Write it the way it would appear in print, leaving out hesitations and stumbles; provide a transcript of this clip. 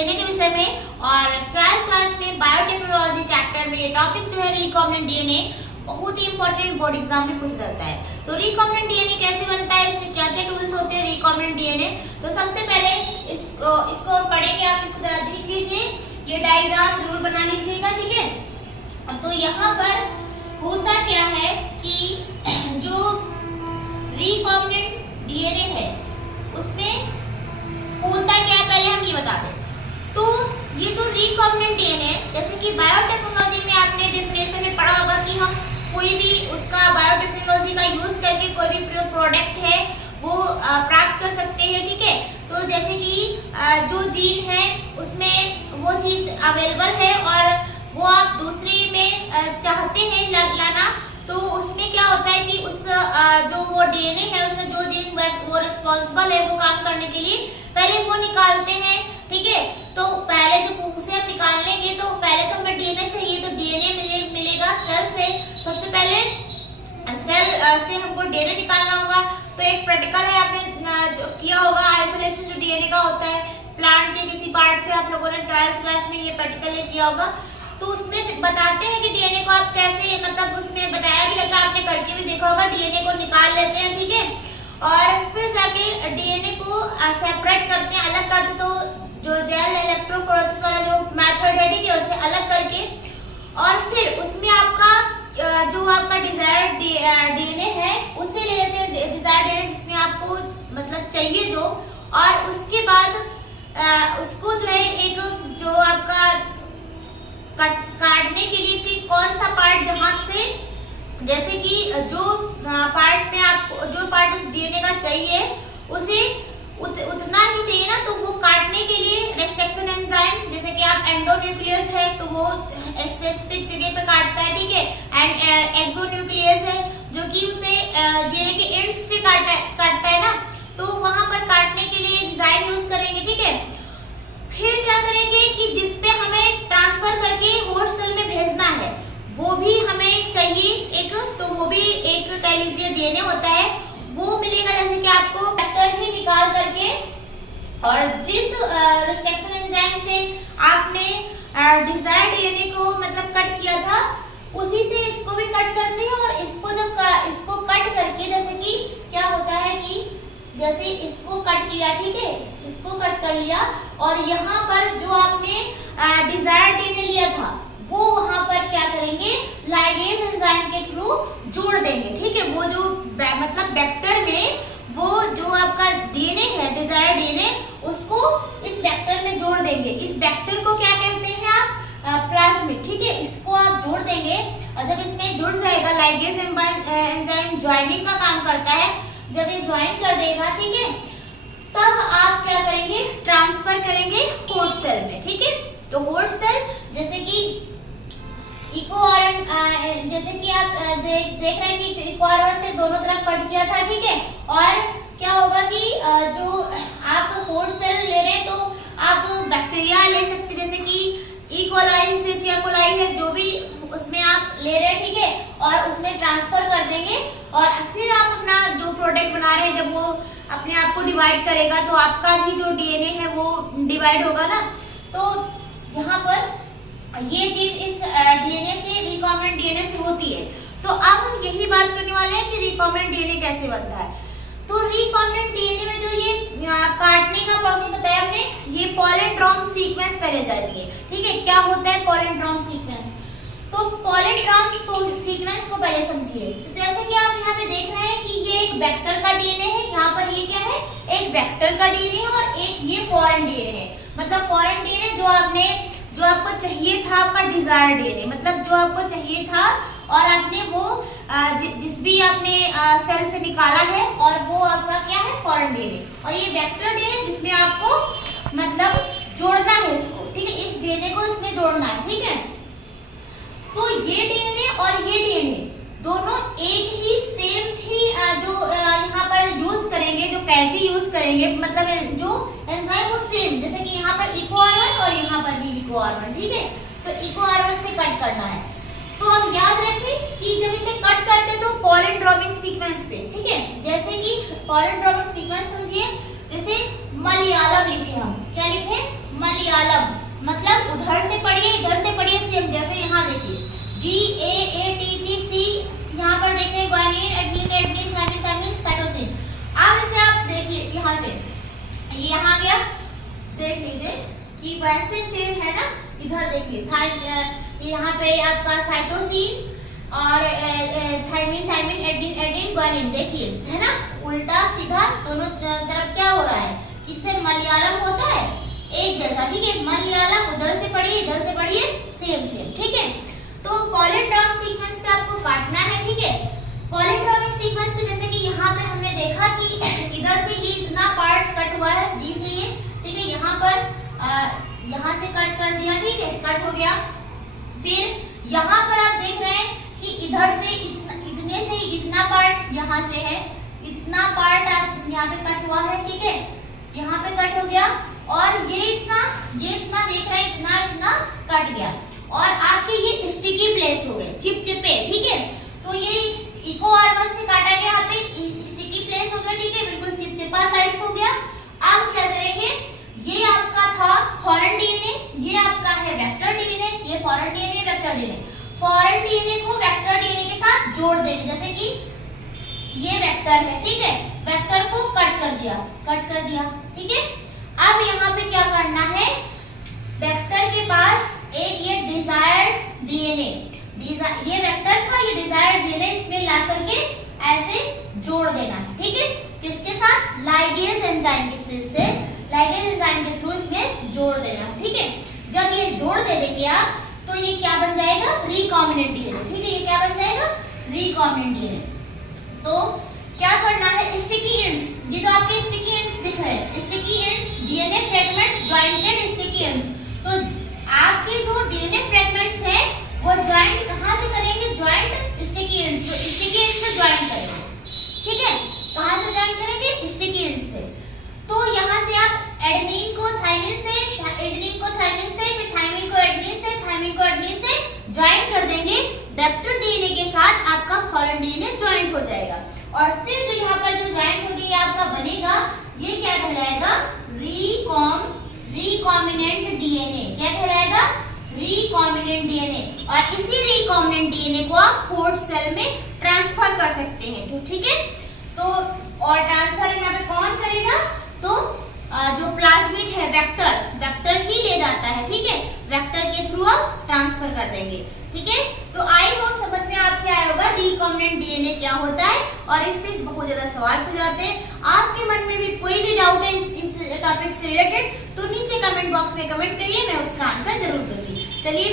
DNA के विषय में। और 12th क्लास में बायोटेक्नोलॉजी चैप्टर में ये टॉपिक जो है रिकॉम्बिनेंट डीएनए बहुत ही इंपॉर्टेंट बोर्ड एग्जाम में पूछा जाता है। तो रिकॉम्बिनेंट डीएनए कैसे बनता है, इसमें क्या क्या टूल्स होते हैं रिकॉम्बिनेंट डीएनए। तो सबसे पहले इसको पढ़ेंगे, आप इसको जरा देख लीजिए, ये डायग्राम जरूर बना लीजिएगा, ठीक है। तो यहाँ पर होता क्या है कि जो रिकॉम्बिनेंट डीएनए है उसमें होता क्या है पहले हम ये बता दें। तो ये जो रिकॉम्बिनेंट डीएनए, जैसे कि बायोटेक्नोलॉजी में आपने डेफिनेशन में पढ़ा होगा कि हम कोई भी उसका बायोटेक्नोलॉजी का यूज करके कोई भी प्रोडक्ट है वो प्राप्त कर सकते हैं, ठीक है। तो जैसे कि जो जीन है उसमें वो चीज अवेलेबल है और वो आप दूसरे में चाहते हैं लाना, तो उसमें क्या होता है कि उस जो वो डीएनए है उसमें जो जीन वो रिस्पॉन्सिबल है वो काम करने के लिए पहले वो निकालते हैं, ठीक है। तो पहले जब उसे हम निकाल लेंगे तो पहले तो हमें डीएनए चाहिए, तो डीएनए मिलेगा सेल से। सबसे पहले सेल से हमको डीएनए निकालना होगा। तो एक प्रैक्टिकल है आपने जो किया होगा, आइसोलेशन जो डीएनए का होता है प्लांट के किसी पार्ट से, आप लोगों ने 12th क्लास में ये प्रैक्टिकल किया होगा। तो उसमें बताते हैं कि डीएनए को आप कैसे, मतलब उसमें बताया भी जाता है, आपने करके भी देखा होगा, डीएनए को निकाल लेते हैं, ठीक है। और फिर जाके डीएनए को सेपरेट करते हैं, अलग करते, तो जो जेल इलेक्ट्रोफोरेसिस वाला जो मेथड है, ठीक है, उसे अलग करके और फिर उसमें आपका जो आपका डिजायर्ड डीएनए है उसे ले लेते हैं, डिजायर्ड डीएनए जिसमें आपको मतलब चाहिए जो, और उसके बाद उसको जो है एक जो आपका काटने के लिए कि कौन सा पार्ट जहां से, जैसे कि जो पार्ट में आपको जो पार्ट उस डीएनए का चाहिए उसे उतना ही चाहिए ना, तो वो काटने के लिए रेस्ट्रिक्शन एंजाइम, जैसे कि आप एंडोन्यूक्लियस है तो वो स्पेसिफिक जगह पे काटता है, ठीक है। एंड एक्सोन्यूक्लियस है जो कि उसे डीएनए के एंड्स से काटता है ना, तो वहां पर काटने के लिए एंजाइम यूज करेंगे, ठीक है। फिर क्या करेंगे कि जिसपे हमें ट्रांसफर करके होस्ट सेल में भेजना है वो भी हमें चाहिए एक, तो वो भी एक कह लीजिए डीएनए होता है, वो मिलेगा। जैसे कि आपको वेक्टर ही निकाल करके, और जिस रिस्ट्रिक्शन एंजाइम से आपने डिजायर्ड डीएनए को मतलब कट किया था उसी से इसको भी कट करते हैं। और इसको जब इसको कट करके, जैसे कि क्या होता है कि जैसे इसको कट किया, ठीक है, इसको कट कर लिया और यहाँ पर जो आपने डिजायर्ड डीएनए लिया था वो वहां पर क्या करेंगे, लाइगेज एंजाइम के थ्रू जोड़ देंगे, ठीक है। वो जो मतलब वेक्टर में वो जो आपका डीएनए है डिजायर्ड डीएनए उसको इस वेक्टर में जोड़ देंगे। इस वेक्टर को क्या कहते हैं आप, प्लाज्मिड, ठीक है। इसको आप जोड़ देंगे और जब इसमें जुड़ जाएगा, लाइगेज एंजाइम ज्वाइनिंग का काम करता है, जब ये ज्वाइन कर देगा, ठीक है, तब आप क्या करेंगे, ट्रांसफर करेंगे होस्ट सेल में, ठीक है। तो होस्ट सेल जैसे कि जैसे कि आप देख रहे हैं कि इक्वाटोर से दोनों तरफ कट किया था, ठीक है। और क्या होगा कि जो आप होस्ट सेल ले रहे हैं तो आप बैक्टीरिया ले सकते, जैसे कि ई कोलाई, सिर्चिया कोलाई है, जो भी उसमें आप ले रहे हैं, ठीक है, और उसमें ट्रांसफर कर देंगे। और फिर आप अपना जो प्रोडक्ट बना रहे हैं जब वो अपने आप को डिवाइड करेगा तो आपका भी जो डीएनए है वो डिवाइड होगा ना। तो यहाँ पर ये चीज इस डीएनए से, रिकॉम्बिनेंट डीएनए से होती है। तो अब हम यही बात करने वाले हैं कि रिकॉम्बिनेंट डीएनए कैसे बनता है। तो रिकॉम्बिनेंट डीएनए में जो ये काटने का प्रोसेस बताया हमने, ये पॉलीड्रॉम सीक्वेंस पहले जाती है, ठीक है। क्या होता है पॉलीड्रॉम सीक्वेंस, तो पॉलीड्रॉम सीक्वेंस को पहले समझिए। तो जैसे कि आप यहाँ पे देख रहे हैं कि ये एक वेक्टर का डीएनए है, यहाँ पर ये क्या है, एक वेक्टर का डीएनए और एक ये फॉरेन डीएनए है। मतलब फॉरेन डीएनए जो आपको चाहिए था, आपका डिजायर्ड डीएनए, मतलब जो आपको चाहिए था और आपने वो जिस भी आपने सेल से निकाला है, और वो आपका क्या है, फॉरेन डीएनए। और ये वेक्टर डीएनए जिसमें आपको मतलब जोड़ना है इसको, ठीक है, इस डीएनए को इसमें जोड़ना है, ठीक है। तो ये डीएनए और ये डीएनए दोनों एक ही सेम ही जो यहाँ पर यूज करेंगे, जो कैंची यूज करेंगे, मतलब जो एंजाइम वो सेम, जैसे कि यहाँ पर इको R1 और यहाँ पर भी इको R1, ठीक है। तो इको R1 से कट करना है। तो अब याद रखें कि जब इसे कट करते तो पॉलीड्रॉमिक सीक्वेंस पे, ठीक है। जैसे कि पॉलीड्रॉमिक सीक्वेंस समझिए, जैसे मलयालम लिखे हम, क्या लिखे, मलयालम, उधर से पढ़िए इधर से पढ़िए सेम। जैसे यहाँ देखिए GAATTC, यहाँ पर देख रहे हैं guanine, adenine, adenine, thymine, thymine, cytosine. अब इसे आप देखिए यहाँ से यहाँ गया, देख लीजिए कि वैसे सेम है ना। इधर देखिए यहाँ पे आपका साइटोसिन और thymine, thymine, adenine, adenine, guanine, देखिए है ना, उल्टा सीधा दोनों तरफ क्या हो रहा है, किससे मलयालम होता है एक जैसा, ठीक है। मलयालम उधर से पढ़िए इधर से पढ़िए सेम सेम, ठीक है। तो पॉलीड्रॉम सीक्वेंस पे आपको काटना है, ठीक है। पॉलीड्रॉमिक सीक्वेंस पे जैसे कि यहाँ पे हमने देखा कि इधर से ये इतना पार्ट कट हुआ है जी से ये, ठीक है। यहाँ पर यहाँ से कट कर दिया, ठीक है, कट हो गया। फिर यहाँ पर आप देख रहे हैं कि इधर से इतने से इतना पार्ट यहाँ से है, इतना पार्ट आप यहाँ पे कट हुआ है, ठीक है, यहाँ पे कट हो गया। और ये इतना देख रहे हैं, इतना कट गया। और आपके ये स्टिकी प्लेस हो गए, चिपचिपे, ठीक है। तो ये इको R1 से काटा गया, यहाँ पे स्टिकी प्लेस हो गया, ठीक है, बिल्कुल चिपचिपा साइड्स हो गया। अब क्या करेंगे, ये आपका था फॉरेन डीएनए, ये आपका है वेक्टर डीएनए, ये foreign DNA, vector DNA. Foreign DNA को वेक्टर डीएनए के साथ जोड़ देंगे, जैसे कि ये वेक्टर है, ठीक है, वेक्टर को कट कर दिया, ठीक है। अब यहाँ पे क्या करना है, वेक्टर के पास एक ये डिजायर्ड डीएनए, ये वेक्टर था, ये डिजायर्ड डीएनए इसमें ला करके ऐसे जोड़ देना है, ठीक है। किसके साथ, लाइगेज एंजाइम से, लाइगेज एंजाइम के थ्रू इसमें जोड़ देना है, ठीक है। जब ये जोड़ दे देंगे आप, तो ये क्या बन जाएगा, रिकॉम्बिनेंट डीएनए, ठीक है। ये क्या बन जाएगा, रिकॉम्बिनेंट डीएनए। तो क्या करना है, स्टिकी एंड्स, ये जो आपके स्टिकी एंड्स दिख रहे हैं, sticky ends DNA fragments jointed sticky ends. तो आपके जो डीएनए फ्रैगमेंट्स हैं वो ज्वाइंट कहां से करेंगे, ज्वाइंट स्टिकी एंड्स, तो स्टिकी एंड्स से ज्वाइंट करेंगे, ठीक है। कहां से ज्वाइंट करेंगे, स्टिकी एंड्स से। तो यहां से आप एडेनिन को थायमिन से, एडेनिन को थायमिन से, फिर थायमिन को एडेनिन से, थायमिन को एडेनिन से ज्वाइंट कर देंगे। वेक्टर डीएनए के साथ आपका फॉरेन डीएनए ज्वाइंट हो जाएगा। और फिर जो यहाँ पर जो ज्वाइंट होगी आपका बनेगा, ये क्या कहलाएगा, रिकॉम्बिनेंट डीएनए। क्या कहलाएगा, रिकॉम्बिनेंट डीएनए। और इसी रिकॉम्बिनेंट डीएनए को आप होस्ट सेल में ट्रांसफर कर सकते हैं, तो ठीक है। तो और ट्रांसफर यहाँ पे कौन करेगा, तो जो प्लाज्मिड है वेक्टर ही ले जाता है, ठीक है। वेक्टर के थ्रू आप ट्रांसफर कर देंगे, ठीक है। तो आई होप समझ में आपके आया होगा रिकॉम्बिनेंट डीएनए क्या होता है, और इससे बहुत ज्यादा सवाल पूछ जाते हैं। आपके मन में भी कोई भी डाउट है इस टॉपिक से रिलेटेड, तो नीचे कमेंट बॉक्स में कमेंट करिए, मैं उसका आंसर जरूर दूंगी। चलिए।